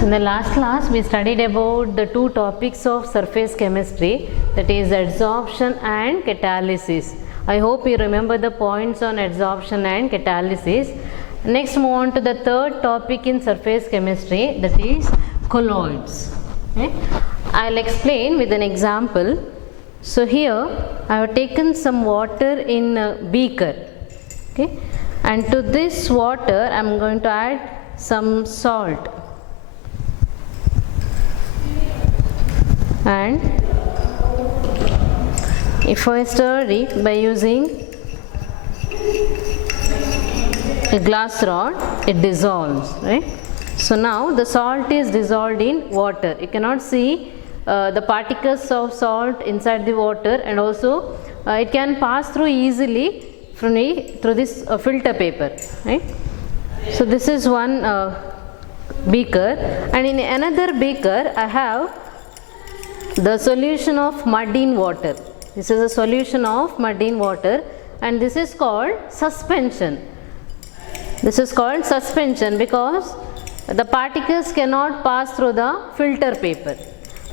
So in the last class we studied about the two topics of surface chemistry, that is adsorption and catalysis. I hope you remember the points on adsorption and catalysis. Next move on to the third topic in surface chemistry, that is colloids. Okay? I'll explain with an example. So here I have taken some water in a beaker, okay, and to this water I am going to add some salt, and if I stir it by using a glass rod, it dissolves, right? So now the salt is dissolved in water. You cannot see the particles of salt inside the water, and also it can pass through easily through this filter paper, right? So this is one beaker, and in another beaker I have the solution of mud in water. This is a solution of mud in water, and this is called suspension. This is called suspension because the particles cannot pass through the filter paper.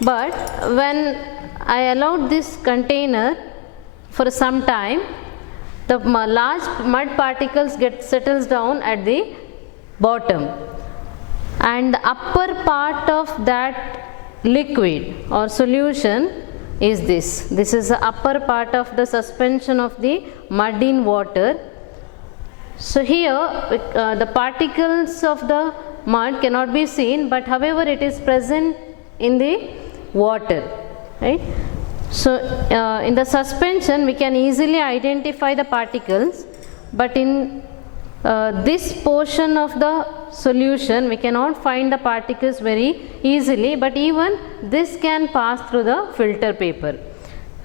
But when I allowed this container for some time, the large mud particles settles down at the bottom, and the upper part of that liquid or solution is this. This is the upper part of the suspension of the mud in water. So here the particles of the mud cannot be seen, but however it is present in the water, right? So in the suspension we can easily identify the particles, but in this portion of the solution we cannot find the particles very easily, but even this can pass through the filter paper.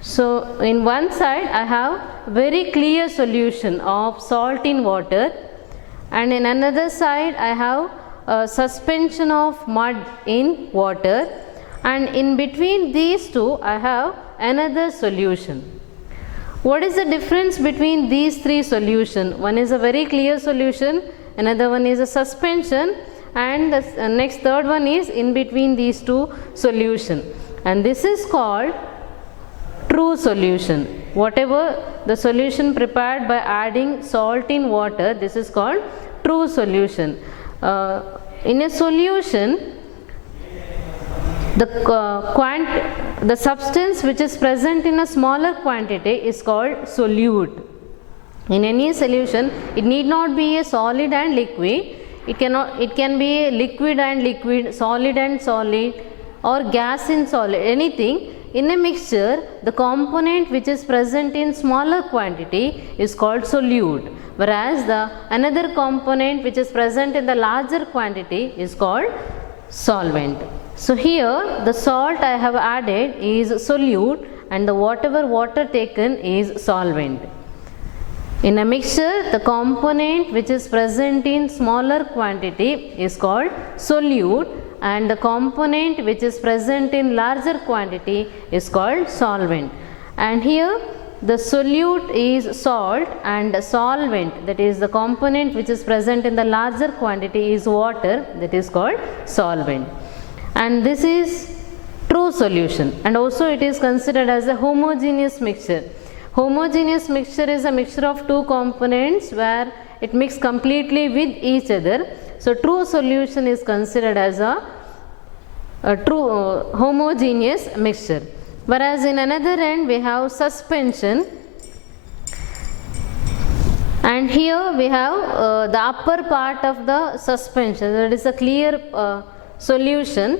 So in one side I have very clear solution of salt in water, and in another side I have a suspension of mud in water, and in between these two I have another solution. What is the difference between these three solutions? One is a very clear solution, another one is a suspension, and the next third one is in between these two solutions, and this is called true solution. Whatever the solution prepared by adding salt in water, this is called true solution. In a solution, the substance which is present in a smaller quantity is called solute. In any solution, it need not be a solid and liquid. It can be a liquid and liquid, solid and solid, or gas in solid, anything. In a mixture, the component which is present in smaller quantity is called solute, whereas the another component which is present in the larger quantity is called solvent. So here the salt I have added is solute, and the whatever water taken is solvent. In a mixture, the component which is present in smaller quantity is called solute, and the component which is present in larger quantity is called solvent. And here the solute is salt, and the solvent, that is the component which is present in the larger quantity, is water, that is called solvent. And this is true solution, and also it is considered as a homogeneous mixture. Homogeneous mixture is a mixture of two components where it mixes completely with each other. So true solution is considered as a true homogeneous mixture. Whereas in another end we have suspension, and here we have the upper part of the suspension, that is a clear solution.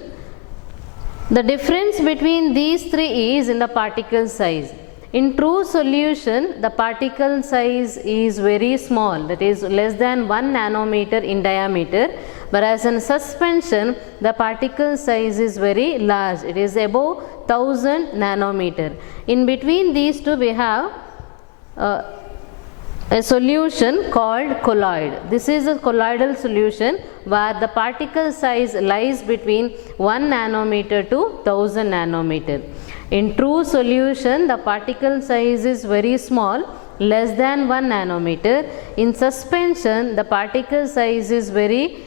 The difference between these three is in the particle size. In true solution, the particle size is very small, that is less than 1 nanometer in diameter, whereas in suspension the particle size is very large, it is above 1000 nanometer. In between these two we have a solution called colloid. This is a colloidal solution where the particle size lies between 1 nanometer to 1000 nanometer. In true solution, the particle size is very small, less than 1 nanometer. In suspension, the particle size is very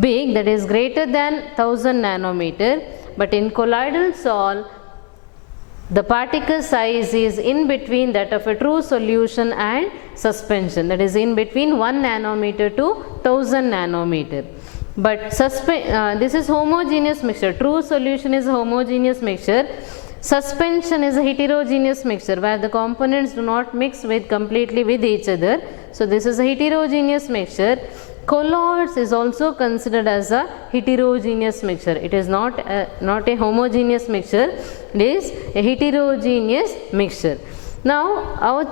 big, that is greater than 1000 nanometer, but in colloidal salt the particle size is in between that of a true solution and suspension, that is in between 1 nanometer to 1000 nanometer. But this is homogeneous mixture. True solution is a homogeneous mixture. Suspension is a heterogeneous mixture where the components do not mix completely with each other. So this is a heterogeneous mixture. Colloids is also considered as a heterogeneous mixture. It is not a homogeneous mixture. It is a heterogeneous mixture. Now our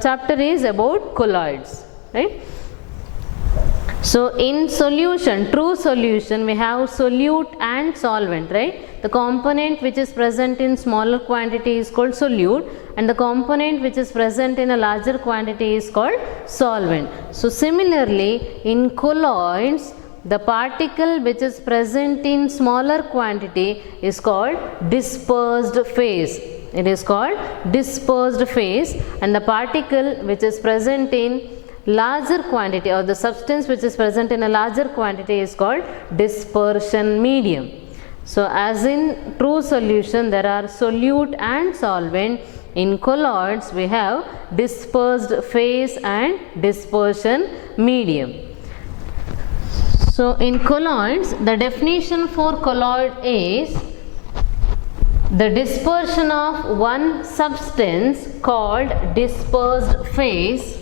chapter is about colloids, right? So in solution, true solution, we have solute and solvent, right? The component which is present in smaller quantity is called solute, and the component which is present in a larger quantity is called solvent. So similarly, in colloids, the particle which is present in smaller quantity is called dispersed phase. It is called dispersed phase, and the particle which is present in larger quantity, or the substance which is present in a larger quantity, is called dispersion medium. So as in true solution there are solute and solvent, in colloids we have dispersed phase and dispersion medium. So in colloids, the definition for colloid is the dispersion of one substance called dispersed phase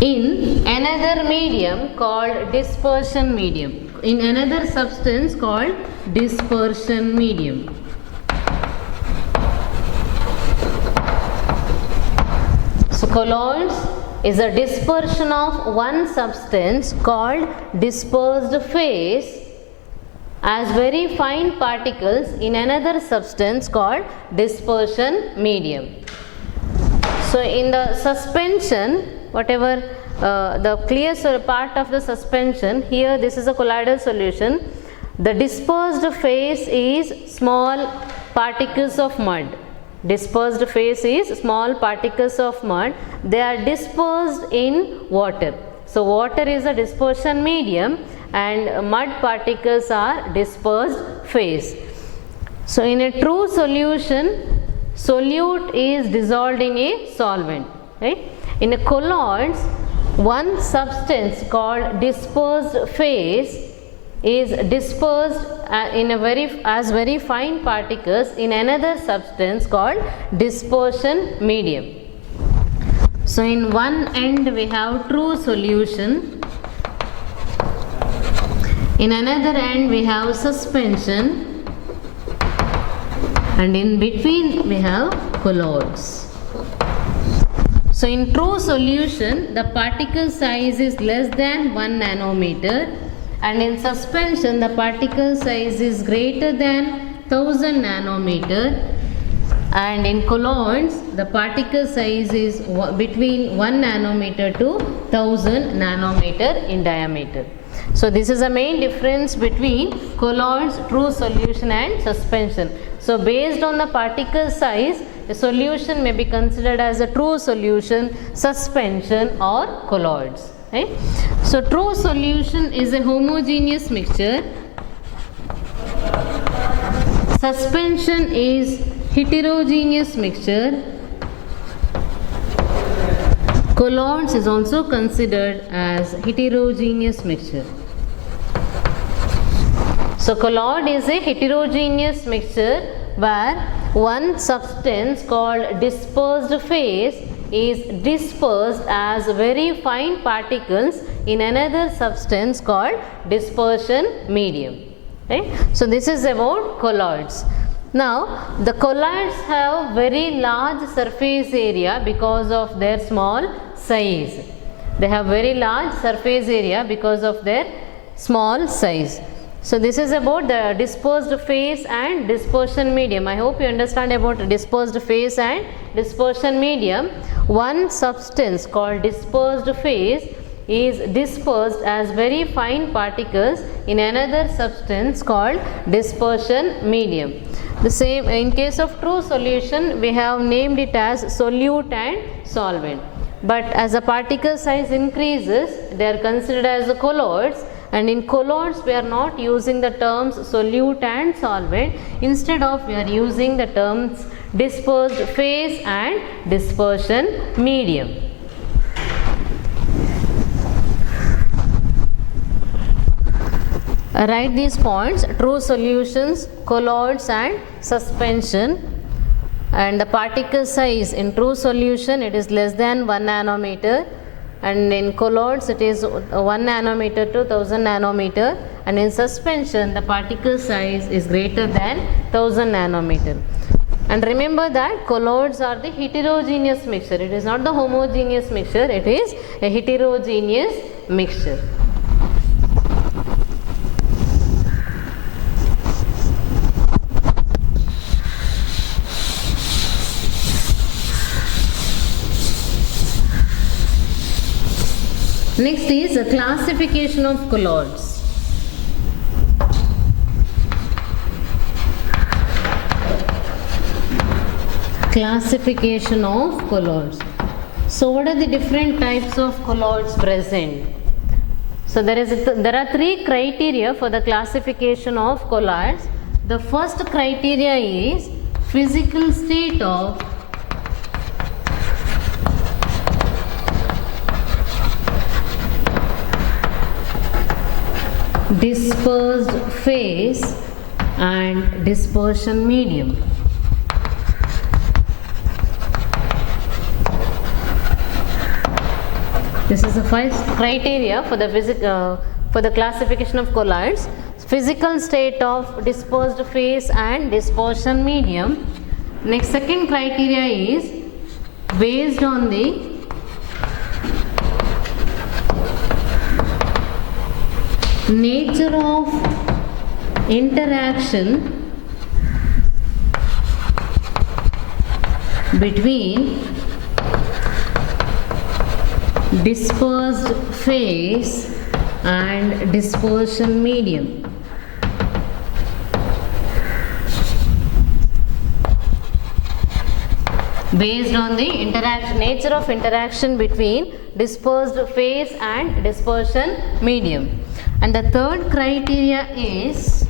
in another medium called dispersion medium, in another substance called dispersion medium. So colloids is a dispersion of one substance called dispersed phase as very fine particles in another substance called dispersion medium. So in the suspension, whatever the clear part of the suspension, here this is a colloidal solution. The dispersed phase is small particles of mud. Dispersed phase is small particles of mud. They are dispersed in water. So water is a dispersion medium and mud particles are dispersed phase. So in a true solution, solute is dissolved in a solvent, right? In a colloids, one substance called dispersed phase is dispersed as very fine particles in another substance called dispersion medium. So in one end we have true solution, in another end we have suspension, and in between we have colloids. So in true solution, the particle size is less than 1 nanometer, and in suspension the particle size is greater than 1000 nanometer, and in colloids the particle size is between 1 nanometer to 1000 nanometer in diameter. So this is the main difference between colloids, true solution and suspension. So based on the particle size, the solution may be considered as a true solution, suspension or colloids. Right? So true solution is a homogeneous mixture. Suspension is heterogeneous mixture. Colloids is also considered as heterogeneous mixture. So colloid is a heterogeneous mixture where one substance called dispersed phase is dispersed as very fine particles in another substance called dispersion medium. Right? So this is about colloids. Now the colloids have very large surface area because of their small size. They have very large surface area because of their small size. So this is about the dispersed phase and dispersion medium. I hope you understand about dispersed phase and dispersion medium. One substance called dispersed phase is dispersed as very fine particles in another substance called dispersion medium. The same in case of true solution, we have named it as solute and solvent. but as the particle size increases, they are considered as the colloids, and in colloids we are not using the terms solute and solvent. Instead of, we are using the terms dispersed phase and dispersion medium. Write these points: true solutions, colloids and suspension. And the particle size in true solution, it is less than 1 nanometer, and in colloids it is 1 nanometer to 1000 nanometer, and in suspension the particle size is greater than 1000 nanometer. And remember that colloids are the heterogeneous mixture. It is not the homogeneous mixture, it is a heterogeneous mixture. Next is the classification of colloids. Classification of colloids. So what are the different types of colloids present? So there are three criteria for the classification of colloids. The first criteria is physical state of dispersed phase and dispersion medium. This is the first criteria for the classification of colloids: physical state of dispersed phase and dispersion medium. Next, second criteria is based on the nature of interaction between dispersed phase and dispersion medium. Based on the nature of interaction between dispersed phase and dispersion medium. And the third criteria is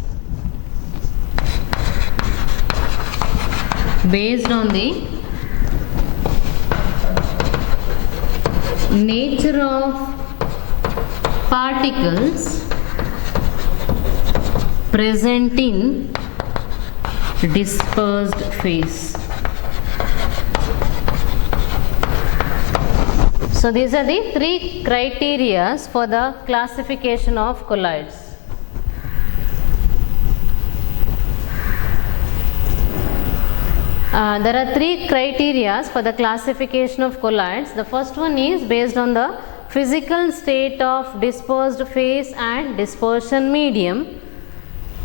based on the nature of particles present in dispersed phase. So these are the three criteria for the classification of colloids. There are three criteria for the classification of colloids. The first one is based on the physical state of dispersed phase and dispersion medium.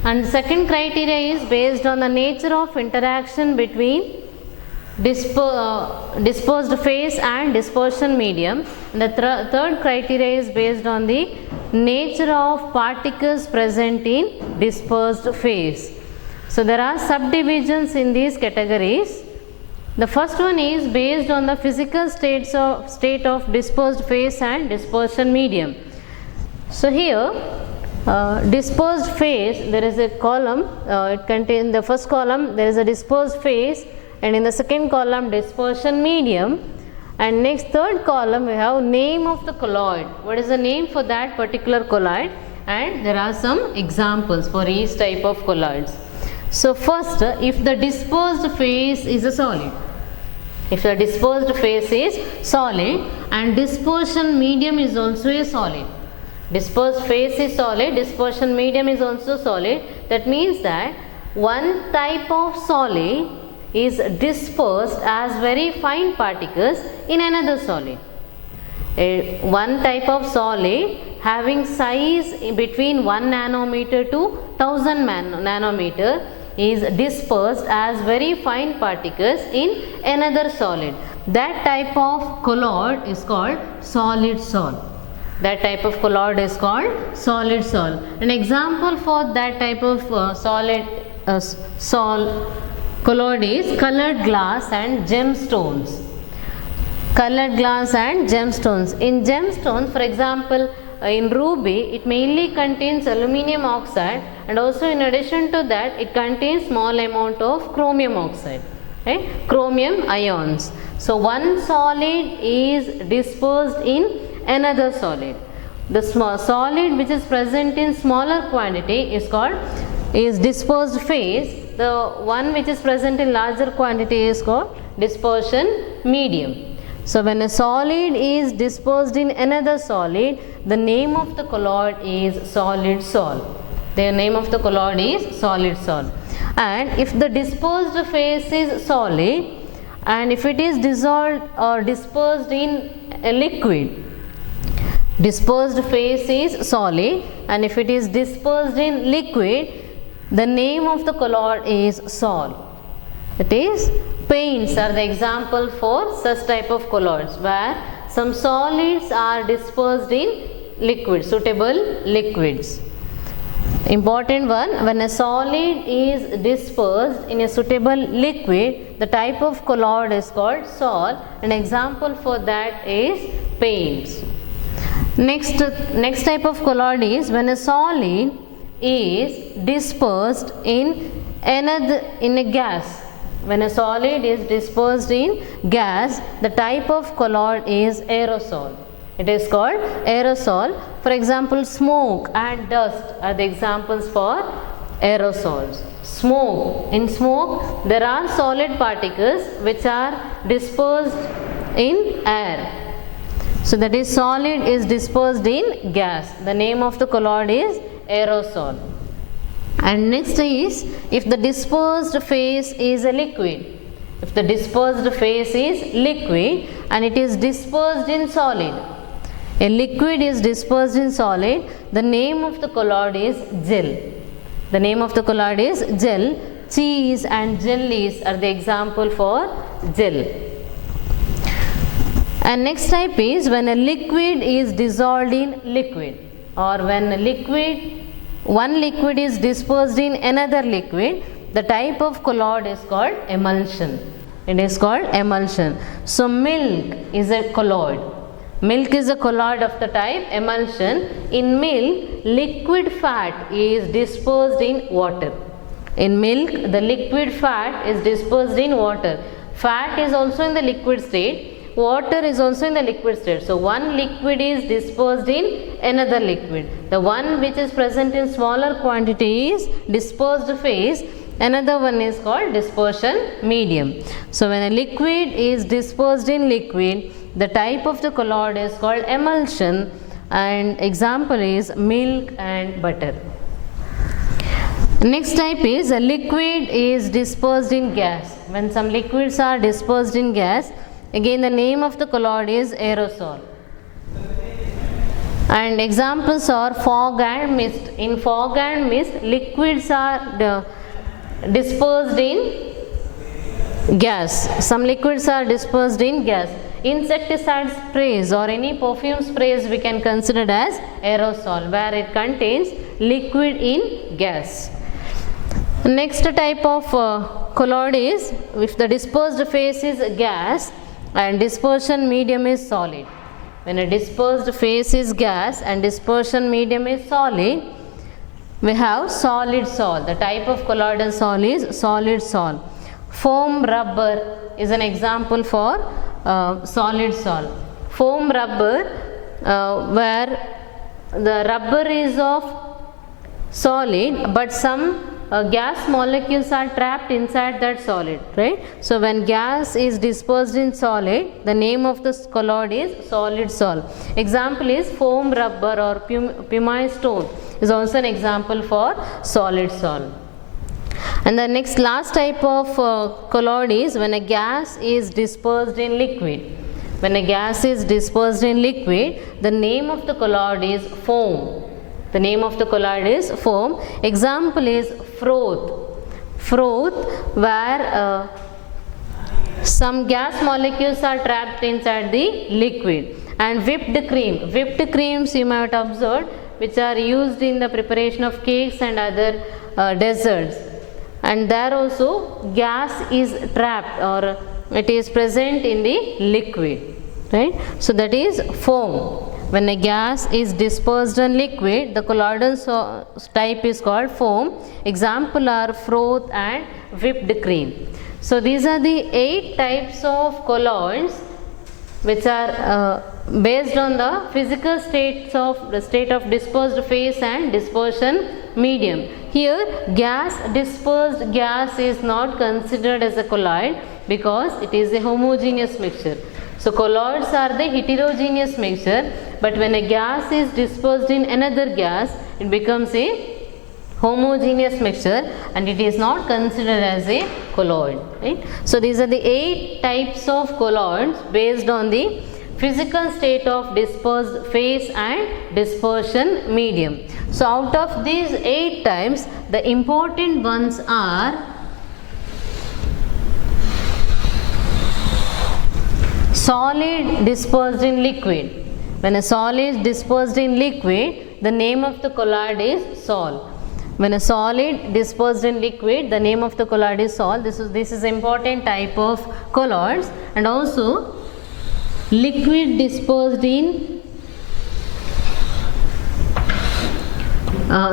And the second criteria is based on the nature of interaction between dispersed phase and dispersion medium. And the third criteria is based on the nature of particles present in dispersed phase. So there are subdivisions in these categories. The first one is based on the physical state of dispersed phase and dispersion medium. So here dispersed phase, there is a column, it contains the first column, there is a dispersed phase, and in the second column dispersion medium, and next third column we have name of the colloid. What is the name for that particular colloid? And there are some examples for each type of colloids. So first, if the dispersed phase is a solid, if the dispersed phase is solid and dispersion medium is also a solid, dispersed phase is solid, dispersion medium is also solid, that means that one type of solid is dispersed as very fine particles in another solid. One type of solid having size between 1 nanometer to 1000 nanometer is dispersed as very fine particles in another solid. That type of colloid is called solid sol. That type of colloid is called solid sol. An example for that type of solid sol colloid is colored glass and gemstones. Colored glass and gemstones. In gemstones, for example, in ruby, it mainly contains aluminum oxide, and also in addition to that, it contains small amount of chromium oxide, right? Chromium ions. So one solid is dispersed in another solid. The small solid which is present in smaller quantity is dispersed phase. The one which is present in larger quantity is called dispersion medium. So when a solid is dispersed in another solid, the name of the colloid is solid sol. The name of the colloid is solid sol. And if the dispersed phase is solid, and if it is dissolved or dispersed in a liquid, dispersed phase is solid, and if it is dispersed in liquid, the name of the colloid is sol. That is, paints are the example for such type of colloids, where some solids are dispersed in liquids, suitable liquids. Important one, when a solid is dispersed in a suitable liquid, the type of colloid is called sol. An example for that is paints. Next type of colloid is when a solid is dispersed in a gas. When a solid is dispersed in gas, the type of colloid is aerosol. It is called aerosol. For example, smoke and dust are the examples for aerosols. Smoke. In smoke, there are solid particles which are dispersed in air. So that is, solid is dispersed in gas. The name of the colloid is aerosol. And next is, if the dispersed phase is a liquid. If the dispersed phase is liquid and it is dispersed in solid. A liquid is dispersed in solid, the name of the colloid is gel. The name of the colloid is gel. Cheese and jellies are the example for gel. And next type is when a liquid is dissolved in liquid, or when one liquid is dispersed in another liquid, the type of colloid is called emulsion. It is called emulsion. So milk is a colloid. Milk is a colloid of the type emulsion. In milk, liquid fat is dispersed in water. In milk, the liquid fat is dispersed in water. Fat is also in the liquid state. Water is also in the liquid state. So one liquid is dispersed in another liquid. The one which is present in smaller quantity is dispersed phase. Another one is called dispersion medium. So when a liquid is dispersed in liquid, the type of the colloid is called emulsion, and example is milk and butter. Next type is a liquid is dispersed in gas. When some liquids are dispersed in gas, again the name of the colloid is aerosol. And examples are fog and mist. In fog and mist, liquids are dispersed in gas. Some liquids are dispersed in gas. Insecticide sprays or any perfume sprays we can consider as aerosol, where it contains liquid in gas. Next type of colloid is if the dispersed phase is gas and dispersion medium is solid. When a dispersed phase is gas and dispersion medium is solid, we have solid sol. The type of colloidal sol is solid sol. Foam rubber is an example for solid sol. Foam rubber, where the rubber is of solid but some gas molecules are trapped inside that solid, right? So when gas is dispersed in solid, the name of the colloid is solid sol. Example is foam rubber or pumice stone is also an example for solid sol. And the last type of colloid is when a gas is dispersed in liquid. When a gas is dispersed in liquid, the name of the colloid is foam. The name of the colloid is foam. Example is froth. Froth, where some gas molecules are trapped inside the liquid. And whipped cream. Whipped creams you might have observed, which are used in the preparation of cakes and other desserts. And there also gas is trapped or it is present in the liquid. right? So that is foam. When a gas is dispersed in liquid, the colloidal type is called foam. Example are froth and whipped cream. So these are the 8 types of colloids which are based on the physical state of dispersed phase and dispersion medium. Here dispersed gas is not considered as a colloid because it is a homogeneous mixture. So colloids are the heterogeneous mixture, but when a gas is dispersed in another gas, it becomes a homogeneous mixture and it is not considered as a colloid, right? So these are the 8 types of colloids based on the physical state of dispersed phase and dispersion medium. So out of these 8 types, the important ones are solid dispersed in liquid. When a solid is dispersed in liquid, the name of the colloid is sol. When a solid dispersed in liquid, the name of the colloid is sol. This is important type of colloids. And also liquid dispersed in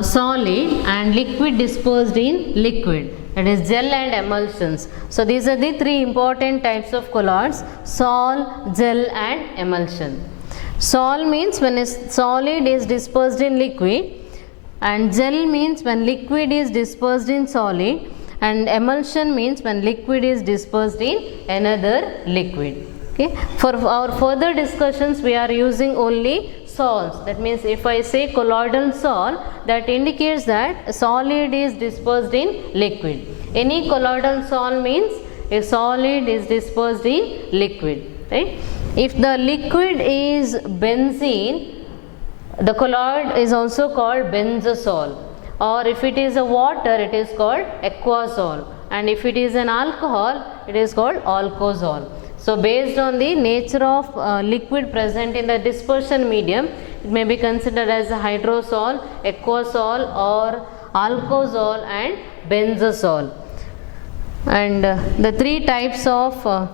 solid and liquid dispersed in liquid, that is gel and emulsions. So these are the 3 important types of colloids: sol, gel and emulsion. Sol means when a solid is dispersed in liquid, and gel means when liquid is dispersed in solid, and emulsion means when liquid is dispersed in another liquid. Okay. For our further discussions, we are using only sols. That means if I say colloidal sol, that indicates that a solid is dispersed in liquid. Any colloidal sol means a solid is dispersed in liquid, right? If the liquid is benzene, the colloid is also called benzosol, or if it is a water, it is called aquasol, and if it is an alcohol, it is called alcohol. So based on the nature of liquid present in the dispersion medium, it may be considered as a hydrosol, aquasol or alcohol and benzosol. And the 3 types of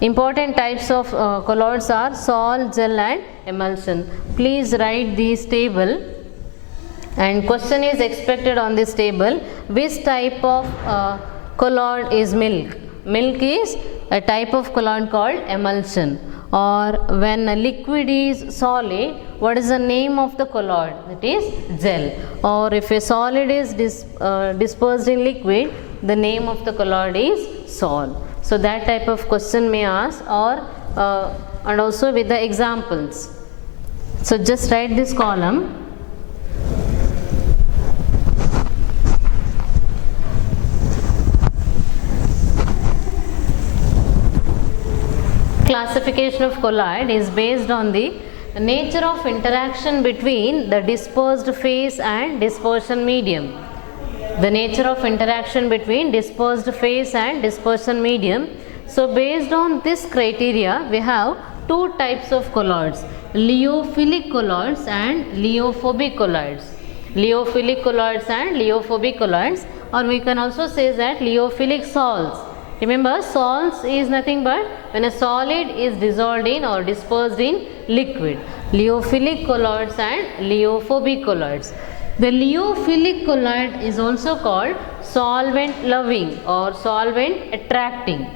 important types of colloids are sol, gel and emulsion. Please write this table, and question is expected on this table. Which type of colloid is milk? Milk is a type of colloid called emulsion. Or when a liquid is solid, what is the name of the colloid? It is gel. Or if a solid is dispersed in liquid, the name of the colloid is sol. So that type of question may ask, or and also with the examples. So just write this column. Classification of colloid is based on the nature of interaction between the dispersed phase and dispersion medium. The nature of interaction between dispersed phase and dispersion medium. So based on this criteria, we have 2 types of colloids: lyophilic colloids and lyophobic colloids. Lyophilic colloids and lyophobic colloids, or we can also say that lyophilic sols. Remember, sols is nothing but when a solid is dissolved in or dispersed in liquid. Lyophilic colloids and lyophobic colloids. The lyophilic colloid is also called solvent loving or solvent attracting.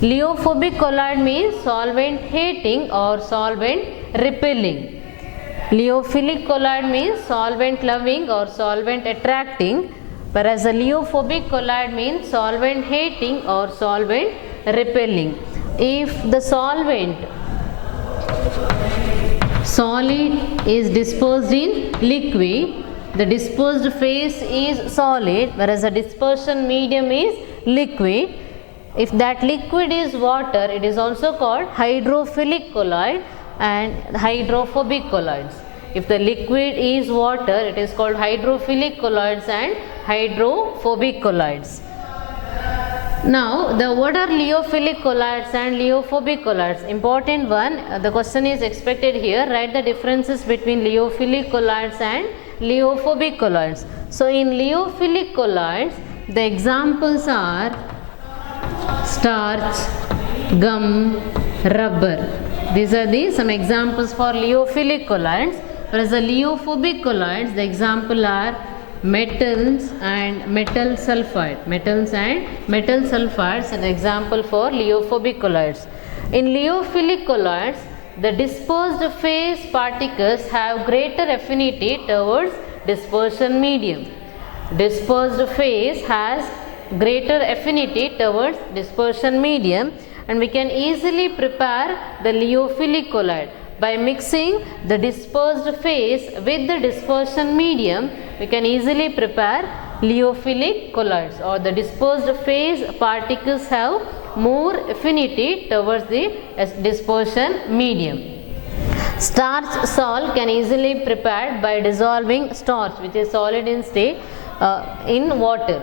Lyophobic colloid means solvent hating or solvent repelling. Lyophilic colloid means solvent loving or solvent attracting, whereas a lyophobic colloid means solvent hating or solvent repelling. If the solid is dispersed in liquid, the dispersed phase is solid, whereas the dispersion medium is liquid. If that liquid is water, it is also called hydrophilic colloid and hydrophobic colloids. If the liquid is water, it is called hydrophilic colloids and hydrophobic colloids. Now, what are lyophilic colloids and lyophobic colloids? Important one, the question is expected here. Write the differences between lyophilic colloids and lyophobic colloids. So, in lyophilic colloids, the examples are starch, gum, rubber. These are the some examples for lyophilic colloids. Whereas the lyophilic colloids, the example are metals and metal sulfide. Metals and metal sulfides are an example for lyophilic colloids. In lyophilic colloids, the dispersed phase particles have greater affinity towards dispersion medium. Dispersed phase has greater affinity towards dispersion medium, and we can easily prepare the lyophilic colloid by mixing the dispersed phase with the dispersion medium. We can easily prepare lyophilic colloids, or the dispersed phase particles have more affinity towards the dispersion medium. Starch salt can easily be prepared by dissolving starch, which is solid in state, in water.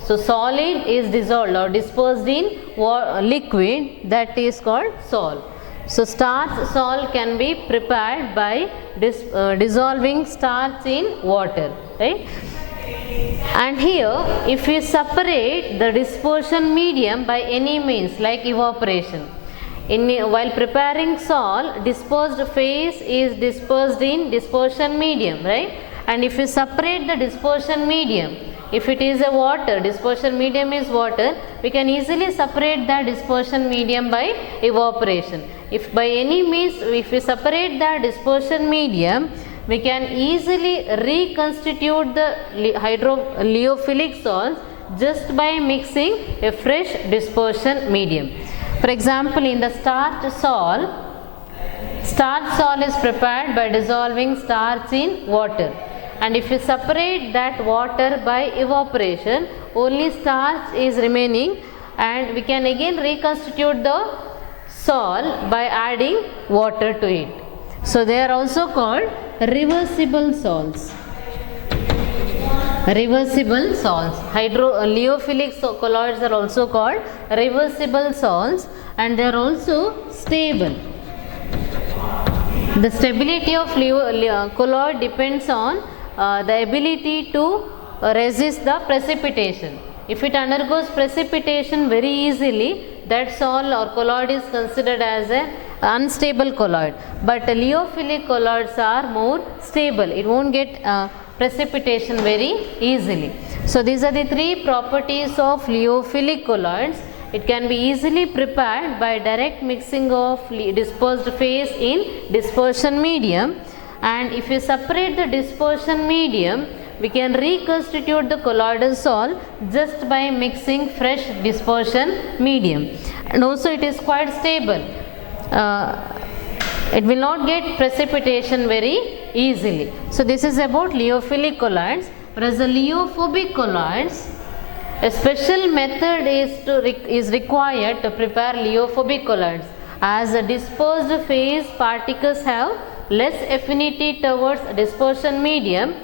So solid is dissolved or dispersed in liquid, that is called salt. So starch salt can be prepared by dissolving starch in water, right? And here, if we separate the dispersion medium by any means like evaporation, while preparing salt, dispersed phase is dispersed in dispersion medium, right? And if you separate the dispersion medium, if it is a water, dispersion medium is water, we can easily separate the dispersion medium by evaporation. If by any means, if we separate the dispersion medium, we can easily reconstitute the lyophilic salts just by mixing a fresh dispersion medium. For example, in the starch salt is prepared by dissolving starch in water. And if you separate that water by evaporation, only starch is remaining, and we can again reconstitute the salt by adding water to it. So they are also called reversible salts. Reversible salts. Lyophilic colloids are also called reversible salts, and they are also stable. The stability of colloid depends on the ability to resist the precipitation. If it undergoes precipitation very easily, that salt or colloid is considered as an unstable colloid. But lyophilic colloids are more stable. It won't get precipitation very easily. So these are the three properties of lyophilic colloids. It can be easily prepared by direct mixing of dispersed phase in dispersion medium, and if you separate the dispersion medium, we can reconstitute the colloidal salt just by mixing fresh dispersion medium. And also it is quite stable. It will not get precipitation very easily. So this is about lyophilic colloids. Whereas the lyophobic colloids, a special method is required to prepare lyophobic colloids, as the dispersed phase particles have less affinity towards dispersion medium.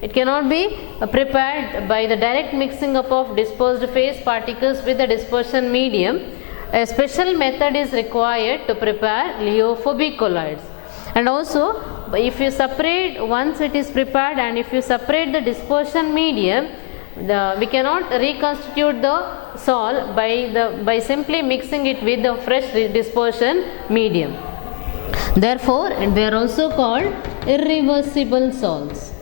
It cannot be prepared by the direct mixing up of dispersed phase particles with the dispersion medium. A special method is required to prepare lyophobic colloids. And also, if you separate, once it is prepared and if you separate the dispersion medium, we cannot reconstitute the salt by simply mixing it with the fresh dispersion medium. Therefore, they are also called irreversible salts.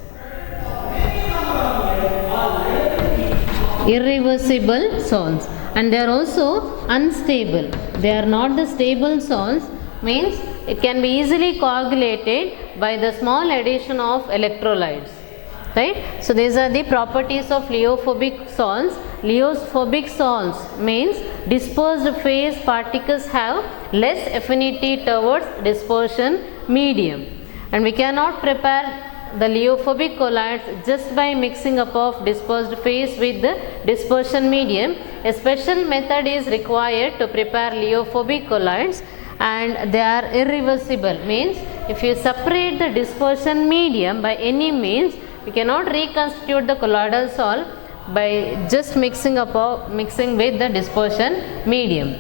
Irreversible salts, and they are also unstable. They are not the stable salts, means it can be easily coagulated by the small addition of electrolytes, right? So these are the properties of lyophobic salts. Lyophobic salts means dispersed phase particles have less affinity towards dispersion medium, and we cannot prepare the lyophobic colloids just by mixing up of dispersed phase with the dispersion medium. A special method is required to prepare lyophobic colloids, and they are irreversible, means if you separate the dispersion medium by any means, we cannot reconstitute the colloidal salt by just mixing with the dispersion medium.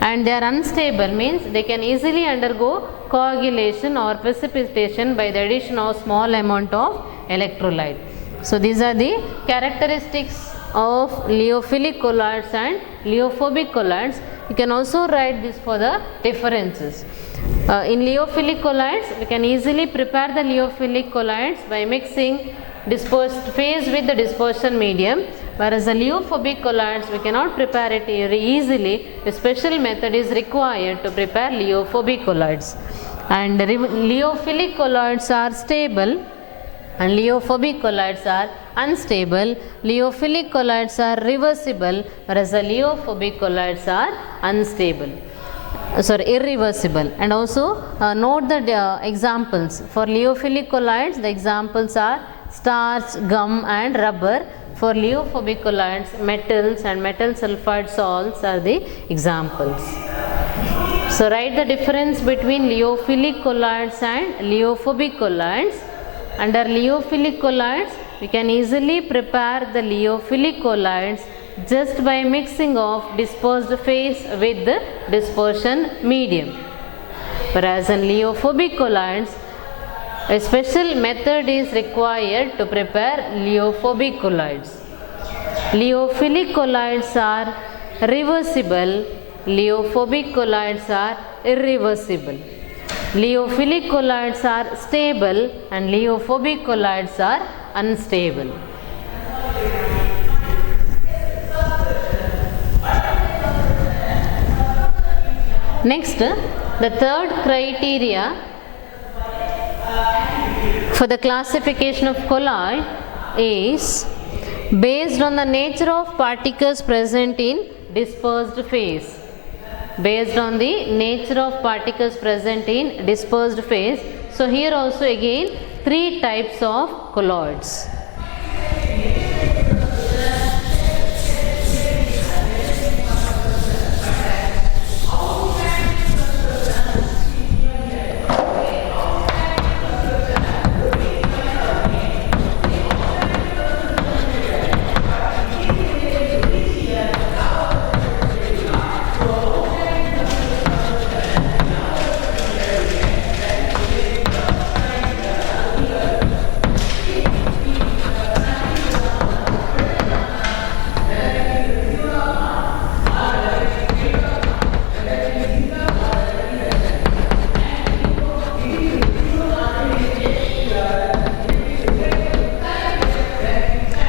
And they are unstable, means they can easily undergo coagulation or precipitation by the addition of small amount of electrolyte. So these are the characteristics of lyophilic colloids and lyophobic colloids. You can also write this for the differences. In lyophilic colloids, we can easily prepare the lyophilic colloids by mixing dispersed phase with the dispersion medium, whereas the lyeophobic colloids we cannot prepare it very easily. A special method is required to prepare lyeophobic colloids. And lyophilic colloids are stable and lyeophobic colloids are unstable. Lyophilic colloids are reversible, whereas the lyeophobic colloids are unstable. Irreversible. And also note the examples. For lyophilic colloids, the examples are starch, gum and rubber. For lyeophobic colloids, metals and metal sulfide salts are the examples. So write the difference between lyophilic colloids and lyeophobic colloids. Under lyophilic colloids, we can easily prepare the lyophilic colloids just by mixing of dispersed phase with the dispersion medium. Whereas in lyeophobic colloids, a special method is required to prepare lyeophobic colloids. Lyophilic colloids are reversible, lyeophobic colloids are irreversible. Lyophilic colloids are stable and lyeophobic colloids are unstable. Next, the third criteria for the classification of colloid is based on the nature of particles present in dispersed phase. Based on the nature of particles present in dispersed phase. So here also again 3 types of colloids.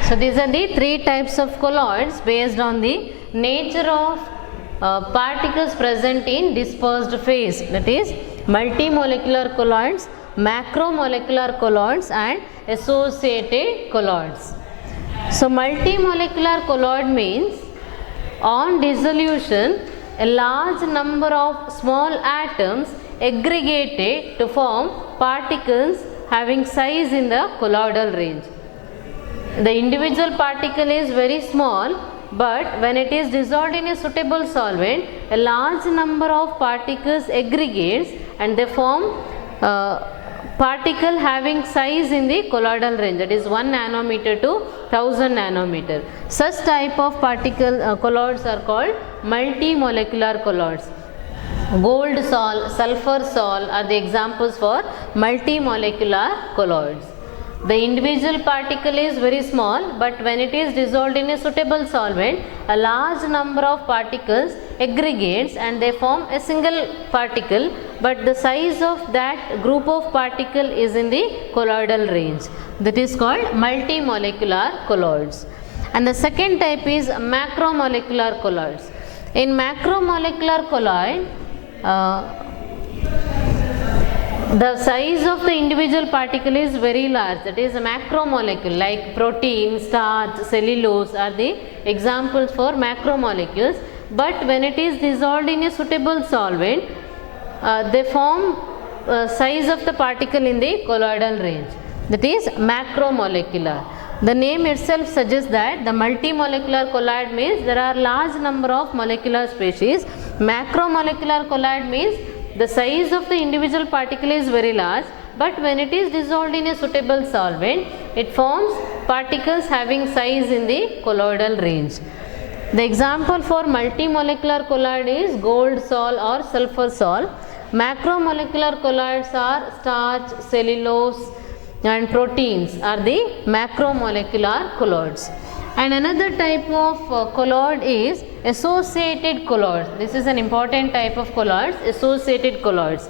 So these are the 3 types of colloids based on the nature of particles present in dispersed phase, that is multimolecular colloids, macromolecular colloids and associated colloids. So multimolecular colloid means on dissolution a large number of small atoms aggregated to form particles having size in the colloidal range. The individual particle is very small, but when it is dissolved in a suitable solvent, a large number of particles aggregates and they form particle having size in the colloidal range, that is 1 nanometer to 1000 nanometer. Such type of particle colloids are called multimolecular colloids. Gold sol, sulfur sol are the examples for multimolecular colloids. The individual particle is very small, but when it is dissolved in a suitable solvent, a large number of particles aggregates and they form a single particle, but the size of that group of particle is in the colloidal range. That is called multimolecular colloids. And the second type is macromolecular colloids. In macromolecular colloid, the size of the individual particle is very large, that is a macromolecule, like protein, starch, cellulose are the examples for macromolecules, but when it is dissolved in a suitable solvent, they form size of the particle in the colloidal range, that is macromolecular. The name itself suggests that the multimolecular colloid means there are large number of molecular species. Macromolecular colloid means the size of the individual particle is very large, but when it is dissolved in a suitable solvent, it forms particles having size in the colloidal range. The example for multimolecular colloid is gold sol or sulfur sol. Macromolecular colloids are starch, cellulose and proteins are the macromolecular colloids. And another type of colloid is associated colloids. This is an important type of colloids, associated colloids.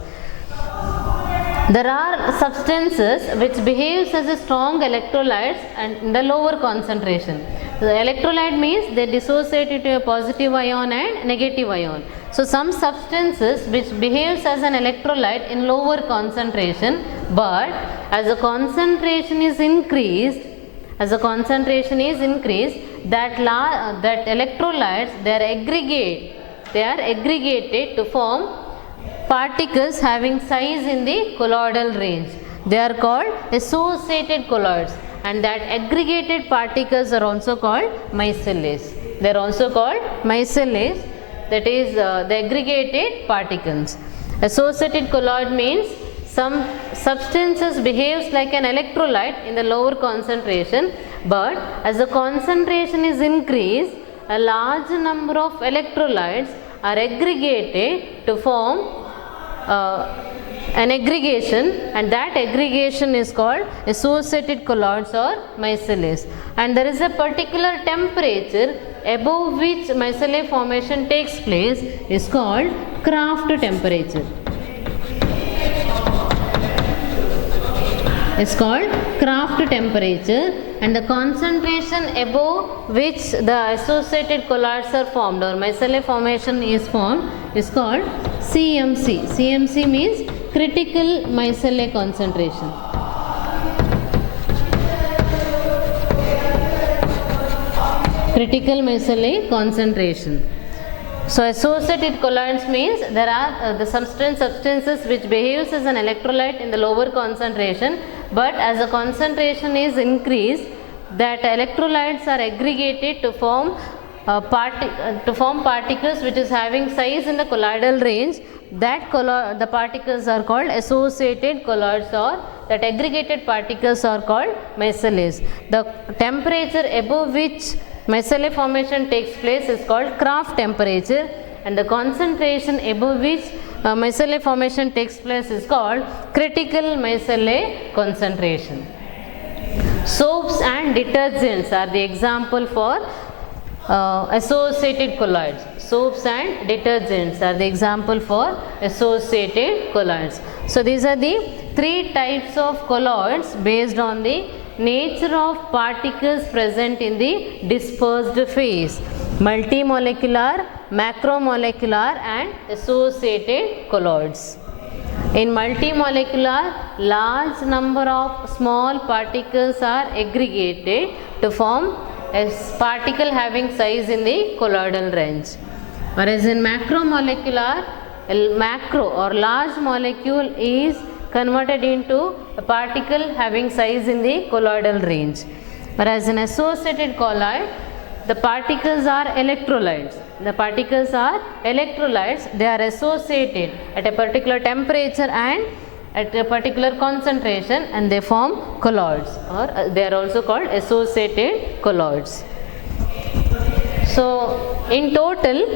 There are substances which behaves as a strong electrolytes and in the lower concentration. The electrolyte means they dissociate into a positive ion and negative ion. So some substances which behaves as an electrolyte in lower concentration, but as the concentration is increased, that electrolytes they are aggregated to form particles having size in the colloidal range. They are called associated colloids, and that aggregated particles are also called micelles. They are also called micelles, that is the aggregated particles. Associated colloid means some substances behaves like an electrolyte in the lower concentration, but as the concentration is increased, a large number of electrolytes are aggregated to form an aggregation, and that aggregation is called associated colloids or micelles. And there is a particular temperature above which micellar formation takes place is called Kraft temperature. It's called Kraft temperature, and the concentration above which the associated colloids are formed or micellar formation is formed is called CMC. CMC means critical micellar concentration. Critical micellar concentration. So associated colloids means there are the substances which behaves as an electrolyte in the lower concentration, but as the concentration is increased, that electrolytes are aggregated to form particles which is having size in the colloidal range. The particles are called associated colloids, or that aggregated particles are called micelles. The temperature above which micellar formation takes place is called Kraft temperature, and the concentration above which micellar formation takes place is called critical micellar concentration. Soaps and detergents are the example for associated colloids. Soaps and detergents are the example for associated colloids. So these are the three types of colloids based on the nature of particles present in the dispersed phase: multimolecular, macromolecular and associated colloids. In multimolecular, large number of small particles are aggregated to form a particle having size in the colloidal range. Whereas in macromolecular, macro or large molecule is converted into a particle having size in the colloidal range. Whereas in associated colloid, the particles are electrolytes. They are associated at a particular temperature and at a particular concentration, and they form colloids, or they are also called associated colloids. So in total,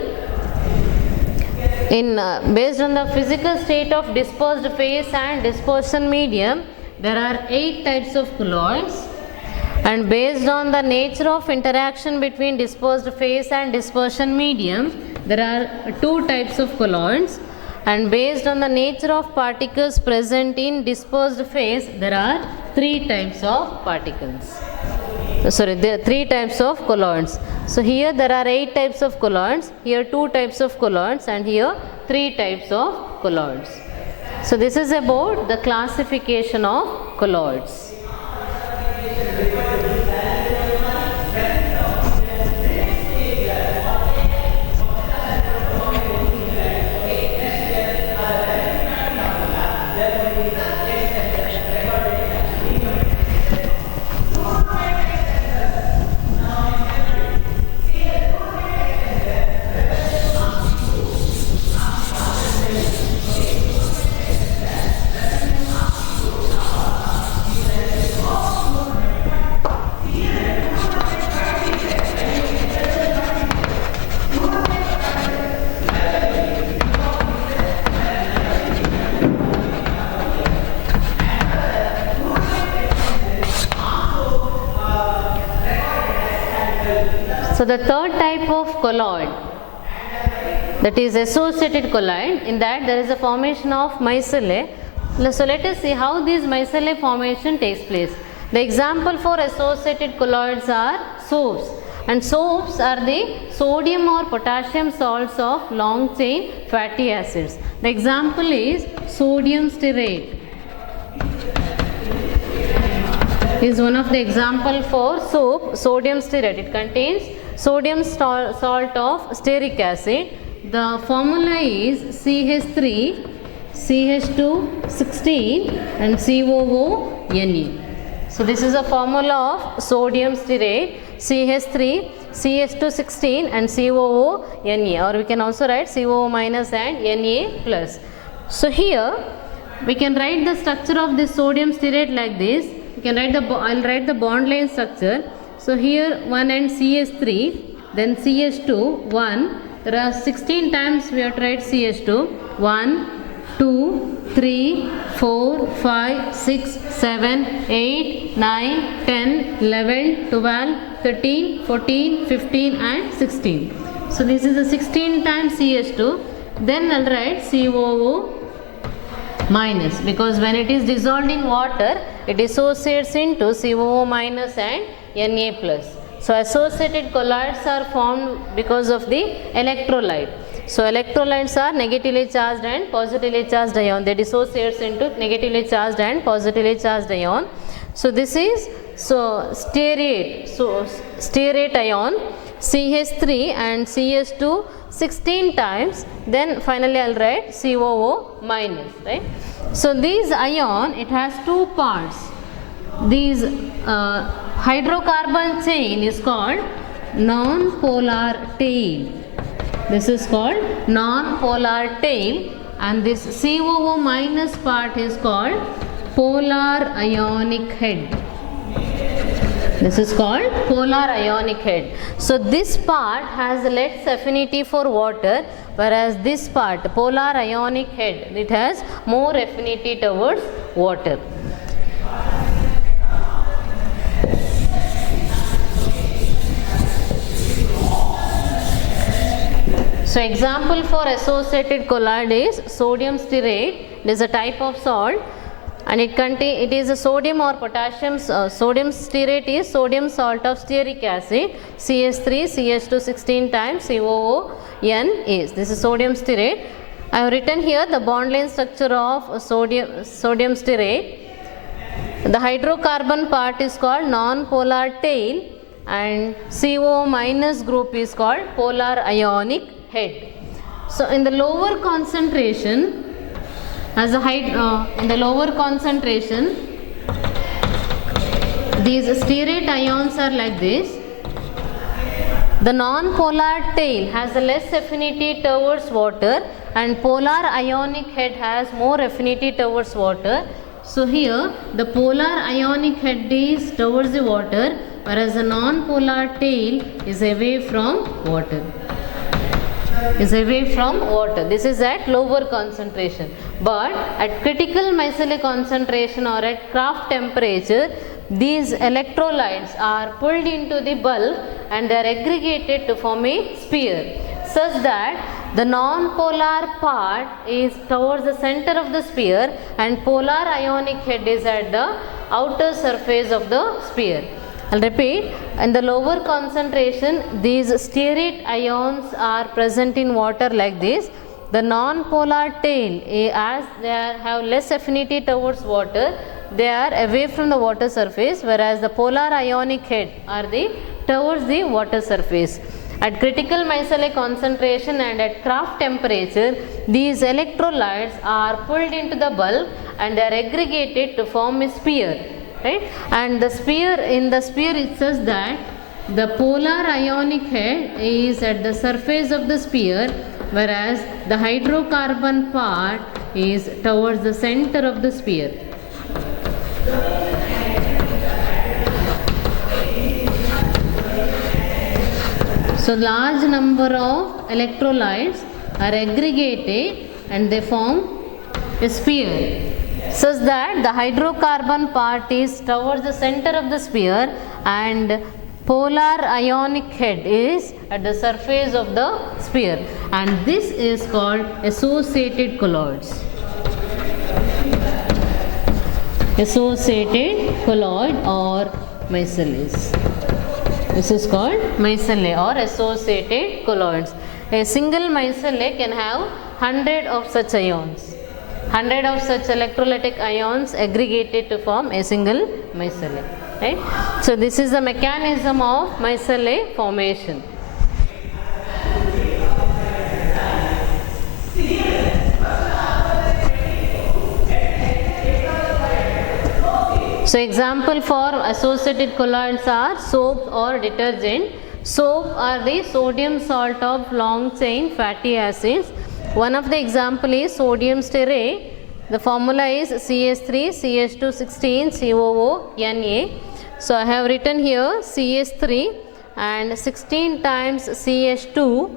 based on the physical state of dispersed phase and dispersion medium, there are 8 types of colloids, and based on the nature of interaction between dispersed phase and dispersion medium, there are 2 types of colloids, and based on the nature of particles present in dispersed phase, there are 3 types of particles. There are 3 types of colloids. So here there are 8 types of colloids, here 2 types of colloids, and here 3 types of colloids. So this is about the classification of colloids. So the third type of colloid, that is associated colloid, in that there is a formation of micellae. So let us see how this micellae formation takes place. The example for associated colloids are soaps, and soaps are the sodium or potassium salts of long chain fatty acids. The example is sodium stearate is one of the example for soap. Sodium stearate, it contains sodium salt of stearic acid. The formula is CH3, CH2, 16 and COONe. So this is a formula of sodium stearate, CH3, CH2, 16 and COONe, or we can also write COO minus and Na plus. So here we can write the structure of this sodium stearate like this. You can write I'll write the bond line structure. So here one end CH3, then CH2, 1. There are 16 times we have to write CH2. 1, 2, 3, 4, 5, 6, 7, 8, 9, 10, 11, 12, 13, 14, 15 and 16. So this is the 16 times CH2. Then I'll write COO minus, because when it is dissolved in water, it dissociates into COO minus and Na plus. So associated colloids are formed because of the electrolyte. So electrolytes are negatively charged and positively charged ion. They dissociates into negatively charged and positively charged ion. So this is stearate. So stearate ion, CH3 and CH2 16 times. Then finally I'll write COO minus, right? So this ion, it has two parts. This hydrocarbon chain is called non-polar tail. This is called non-polar tail, and this COO minus part is called polar ionic head. This is called polar ionic head. So this part has less affinity for water, whereas this part, polar ionic head, it has more affinity towards water. So example for associated colloid is sodium stearate. It is a type of salt, and it is a sodium or potassium. Sodium stearate is sodium salt of stearic acid, CH3, CH2 16 times, COON is. This is sodium stearate. I have written here the bond line structure of sodium stearate. The hydrocarbon part is called non-polar tail, and CO minus group is called polar ionic head. So in the lower concentration, in the lower concentration, these stearate ions are like this. The non-polar tail has a less affinity towards water, and polar ionic head has more affinity towards water. So here the polar ionic head is towards the water, whereas the non-polar tail is away from water. This is at lower concentration, but at critical micellar concentration or at Kraft temperature, these electrolytes are pulled into the bulk and they are aggregated to form a sphere, such that the non-polar part is towards the center of the sphere and polar ionic head is at the outer surface of the sphere. I'll repeat, in the lower concentration, these stearate ions are present in water like this. The non-polar tail, as they have less affinity towards water, they are away from the water surface, whereas the polar ionic head are towards the water surface. At critical micellar concentration and at Kraft temperature, these electrolytes are pulled into the bulk and they are aggregated to form a sphere. Right? And the sphere, in the sphere it says that the polar ionic head is at the surface of the sphere, whereas the hydrocarbon part is towards the center of the sphere. So large number of electrolytes are aggregated and they form a sphere, such that the hydrocarbon part is towards the center of the sphere and polar ionic head is at the surface of the sphere, and this is called associated colloids. Associated colloid or micelles. This is called micelle or associated colloids. A single micelle can have 100 of such ions. 100 of such electrolytic ions aggregated to form a single micelle. Right? So this is the mechanism of micelle formation. So example for associated colloids are soap or detergent. Soap are the sodium salt of long chain fatty acids. One of the example is sodium stearate. The formula is CH3 CH2 16 COO Na. So I have written here CH3 and 16 times CH2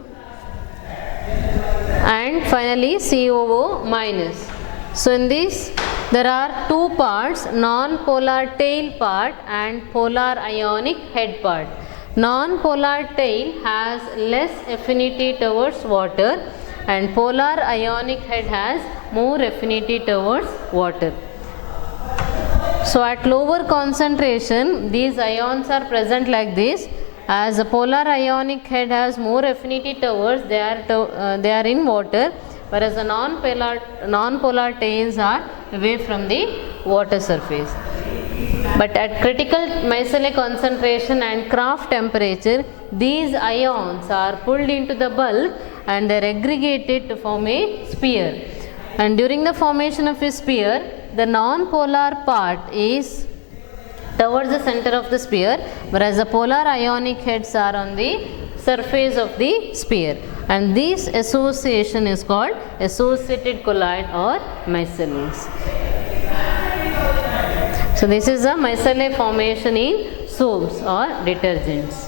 and finally COO minus. So in this there are two parts, non-polar tail part and polar ionic head part. Non-polar tail has less affinity towards water and polar ionic head has more affinity towards water. So at lower concentration these ions are present like this. As the polar ionic head has more affinity towards, they are in water, whereas the non-polar tails are away from the water surface. But at critical micelle concentration and Kraft temperature, these ions are pulled into the bulk and they are aggregated to form a sphere. And during the formation of a sphere, the non-polar part is towards the center of the sphere, whereas the polar ionic heads are on the surface of the sphere, and this association is called associated colloid or micelles. So this is a micelle formation in soaps or detergents.